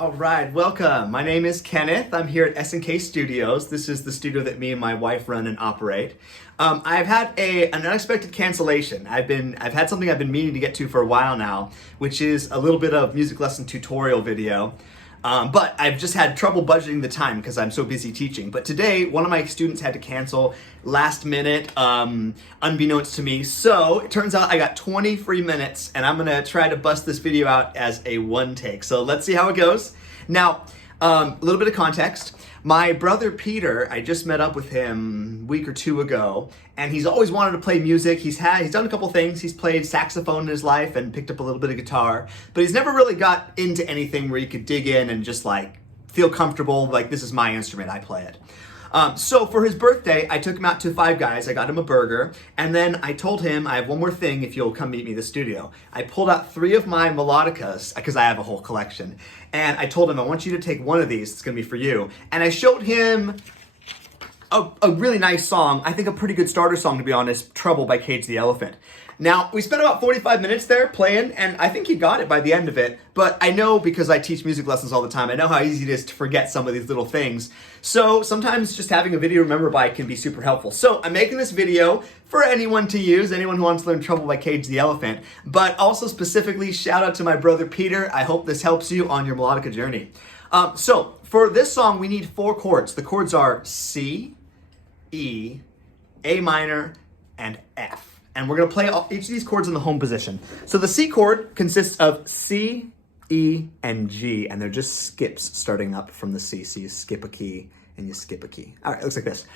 All right, welcome. My name is Kenneth. I'm here at S&K Studios. This is the studio that me and my wife run and operate. I've had an unexpected cancellation. I've had something I've been meaning to get to for a while now, which is a little bit of music lesson tutorial video. But I've just had trouble budgeting the time because I'm so busy teaching. But today, one of my students had to cancel last minute, unbeknownst to me. So it turns out I got 20 free minutes and I'm gonna try to bust this video out as a one take. So let's see how it goes. Now, a little bit of context. My brother Peter, I just met up with him a week or two ago, and he's always wanted to play music. He's done a couple things. He's played saxophone in his life and picked up a little bit of guitar, but he's never really got into anything where you could dig in and just like feel comfortable, like this is my instrument, I play it. So for his birthday, I took him out to Five Guys, I got him a burger, and then I told him, I have one more thing if you'll come meet me at the studio. I pulled out 3 of my Melodicas, because I have a whole collection, and I told him, I want you to take one of these, it's gonna be for you. And I showed him a really nice song, I think a pretty good starter song to be honest, Trouble by Cage the Elephant. Now, we spent about 45 minutes there playing, and I think he got it by the end of it, but I know because I teach music lessons all the time, I know how easy it is to forget some of these little things. So sometimes just having a video to remember by can be super helpful. So I'm making this video for anyone to use, anyone who wants to learn Trouble by Cage the Elephant, but also specifically shout out to my brother Peter. I hope this helps you on your melodica journey. So for this song, we need 4 chords. The chords are C, E, A minor, and F. And we're gonna play each of these chords in the home position. So the C chord consists of C, E, and G, and they're just skips starting up from the C. So you skip a key and you skip a key. All right, it looks like this.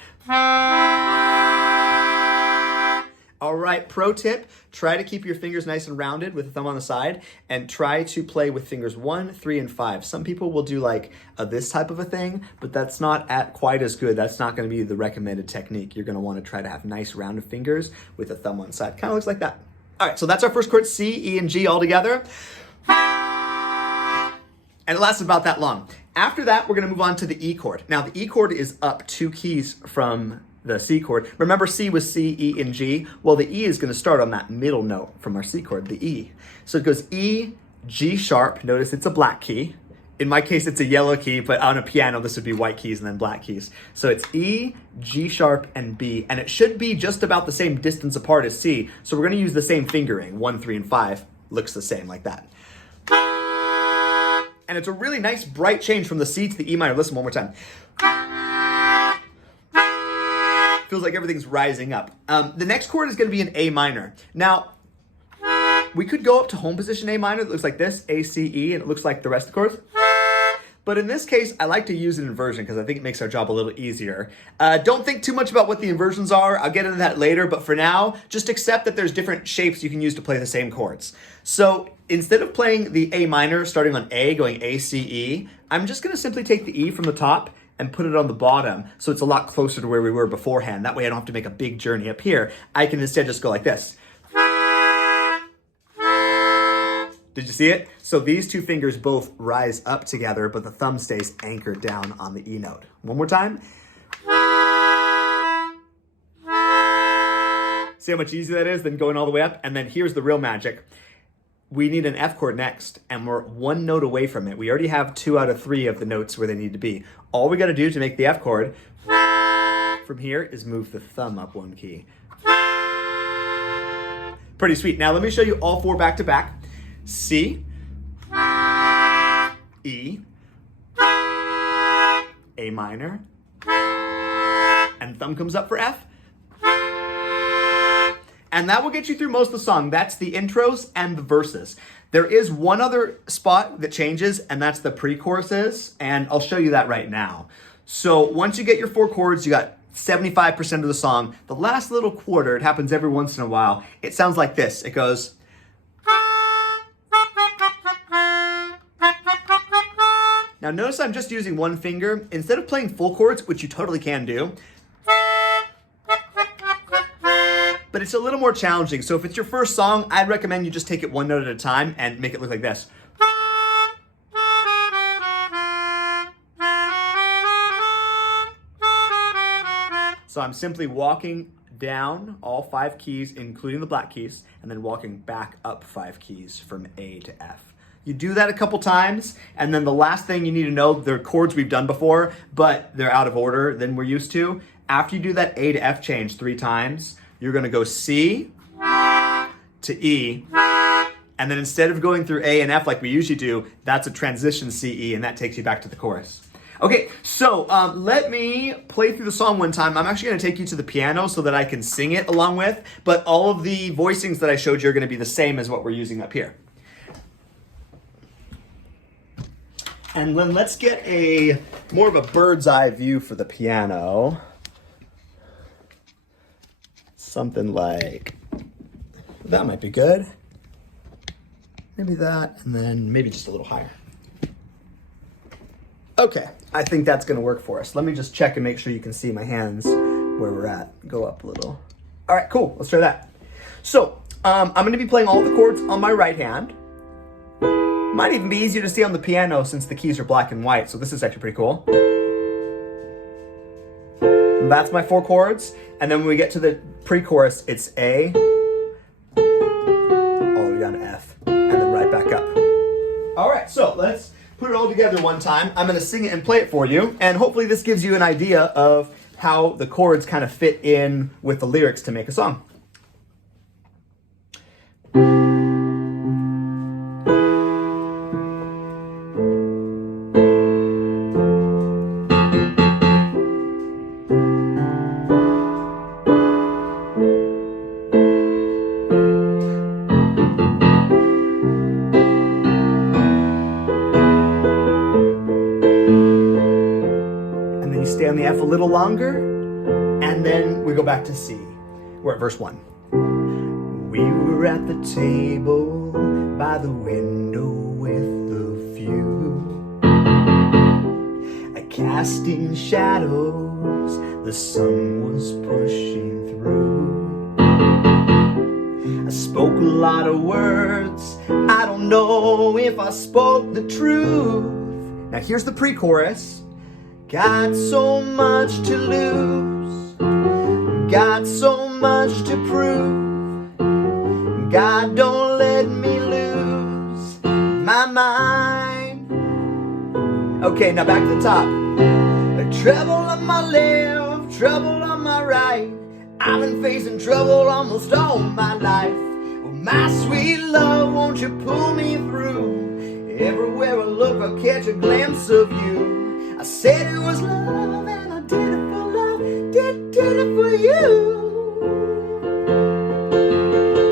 All right, pro tip, try to keep your fingers nice and rounded with the thumb on the side and try to play with fingers 1, 3, and 5. Some people will do like this type of a thing, but that's not quite as good. That's not gonna be the recommended technique. You're gonna wanna try to have nice rounded fingers with the thumb on the side. Kinda looks like that. All right, so that's our first chord, C, E, and G all together. And it lasts about that long. After that, we're gonna move on to the E chord. Now the E chord is up 2 keys from the C chord. Remember C was C, E, and G? Well, the E is gonna start on that middle note from our C chord, the E. So it goes E, G sharp, notice it's a black key. In my case, it's a yellow key, but on a piano, this would be white keys and then black keys. So it's E, G sharp, and B, and it should be just about the same distance apart as C, so we're gonna use the same fingering, 1, 3, and 5, looks the same like that. And it's a really nice bright change from the C to the E minor. Listen one more time. Feels like everything's rising up. The next chord is gonna be an A minor. Now, we could go up to home position A minor that looks like this, A, C, E, and it looks like the rest of the chords. But in this case, I like to use an inversion because I think it makes our job a little easier. Don't think too much about what the inversions are. I'll get into that later, but for now, just accept that there's different shapes you can use to play the same chords. So instead of playing the A minor, starting on A, going A, C, E, I'm just gonna simply take the E from the top and put it on the bottom so it's a lot closer to where we were beforehand. That way I don't have to make a big journey up here. I can instead just go like this. Did you see it? So these 2 fingers both rise up together, but the thumb stays anchored down on the E note. One more time. See how much easier that is than going all the way up? And then here's the real magic. We need an F chord next, and we're 1 note away from it. We already have 2 out of 3 of the notes where they need to be. All we gotta do to make the F chord from here is move the thumb up 1 key. Pretty sweet. Now let me show you all 4 back to back. C, E, A minor, and thumb comes up for F. And that will get you through most of the song. That's the intros and the verses. There is one other spot that changes, and that's the pre-choruses, and I'll show you that right now. So once you get your 4 chords, you got 75% of the song. The last little quarter, it happens every once in a while, it sounds like this. It goes, now notice I'm just using 1 finger. Instead of playing full chords, which you totally can do, but it's a little more challenging. So if it's your first song, I'd recommend you just take it 1 note at a time and make it look like this. So I'm simply walking down all 5 keys, including the black keys, and then walking back up 5 keys from A to F. You do that a couple times, and then the last thing you need to know, they're chords we've done before, but they're out of order than we're used to. After you do that A to F change 3 times, you're gonna go C to E, and then instead of going through A and F like we usually do, that's a transition C, E, and that takes you back to the chorus. Okay, so let me play through the song one time. I'm actually gonna take you to the piano so that I can sing it along with, but all of the voicings that I showed you are gonna be the same as what we're using up here. And then let's get a more of a bird's eye view for the piano. Something like, that might be good. Maybe that, and then maybe just a little higher. Okay, I think that's gonna work for us. Let me just check and make sure you can see my hands where we're at. Go up a little. All right, cool, let's try that. So, I'm gonna be playing all the chords on my right hand. Might even be easier to see on the piano since the keys are black and white, so this is actually pretty cool. That's my 4 chords, and then when we get to the pre-chorus, it's A, all the way down to F, and then right back up. All right, so let's put it all together one time. I'm gonna sing it and play it for you, and hopefully this gives you an idea of how the chords kind of fit in with the lyrics to make a song. Stay on the F a little longer, and then we go back to C. We're at verse 1. We were at the table by the window with the view, casting shadows, the sun was pushing through. I spoke a lot of words, I don't know if I spoke the truth. Now here's the pre-chorus. Got so much to lose, got so much to prove. God, don't let me lose my mind. Okay, now back to the top. Trouble on my left, trouble on my right. I've been facing trouble almost all my life. Well, my sweet love, won't you pull me through? Everywhere I look, I'll catch a glimpse of you. I said it was love, and I did it for love, did it for you.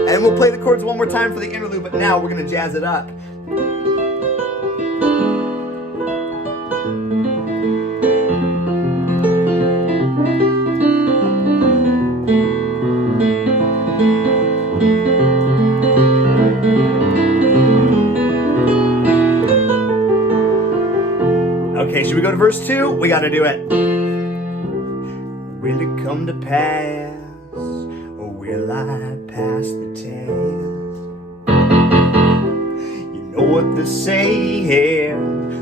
And we'll play the chords one more time for the interlude, but now we're gonna jazz it up. Okay, should we go to verse 2? We gotta do it. Will it come to pass, or will I pass the test? You know what they say here,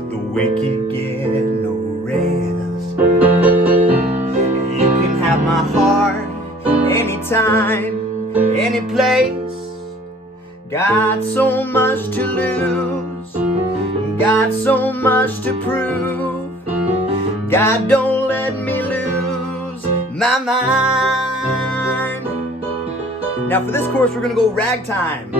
the wicked get no rest. You can have my heart anytime, any place. Got so much to lose, got so much to prove. God, don't let me lose my mind. Now for this chorus, we're gonna go ragtime.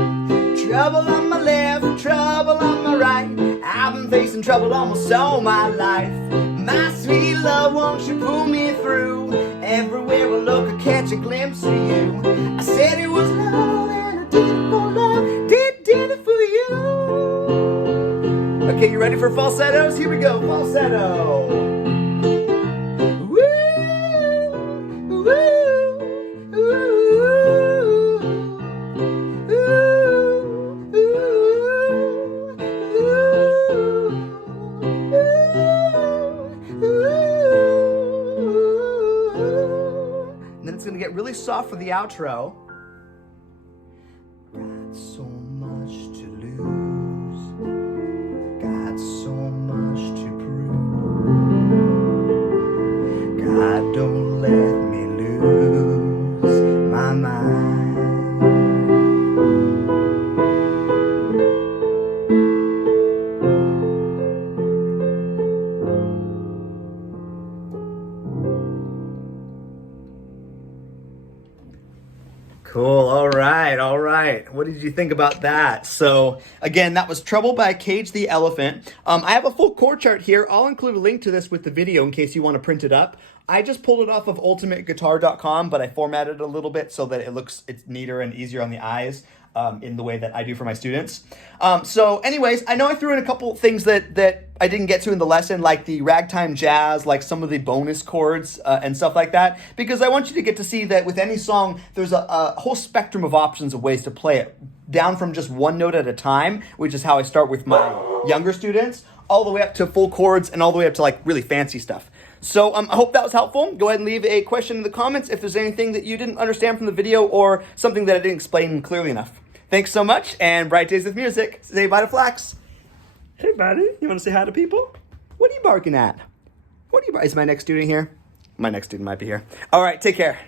Trouble on my left, trouble on my right. I've been facing trouble almost all my life. My sweet love, won't you pull me through? Everywhere I look, I catch a glimpse of you. I said it was love, and I did it for love, did it for you. Okay, you ready for falsettos? Here we go, falsetto. Get really soft for the outro. Got so much to lose, got so much to prove. God, don't let me lose my mind. Cool. All right. All right. What did you think about that? So again, that was Trouble by Cage the Elephant. I have a full chord chart here. I'll include a link to this with the video in case you want to print it up. I just pulled it off of ultimateguitar.com, but I formatted it a little bit so that it's neater and easier on the eyes. In the way that I do for my students. So anyways, I know I threw in a couple things that I didn't get to in the lesson, like the ragtime jazz, like some of the bonus chords and stuff like that, because I want you to get to see that with any song, there's a whole spectrum of options of ways to play it, down from just one note at a time, which is how I start with my younger students, all the way up to full chords and all the way up to like really fancy stuff. So I hope that was helpful. Go ahead and leave a question in the comments if there's anything that you didn't understand from the video or something that I didn't explain clearly enough. Thanks so much, and Bright Days with Music. Say bye to Flax. Hey, buddy. You want to say hi to people? What are you barking at? Is my next student here? My next student might be here. All right, take care.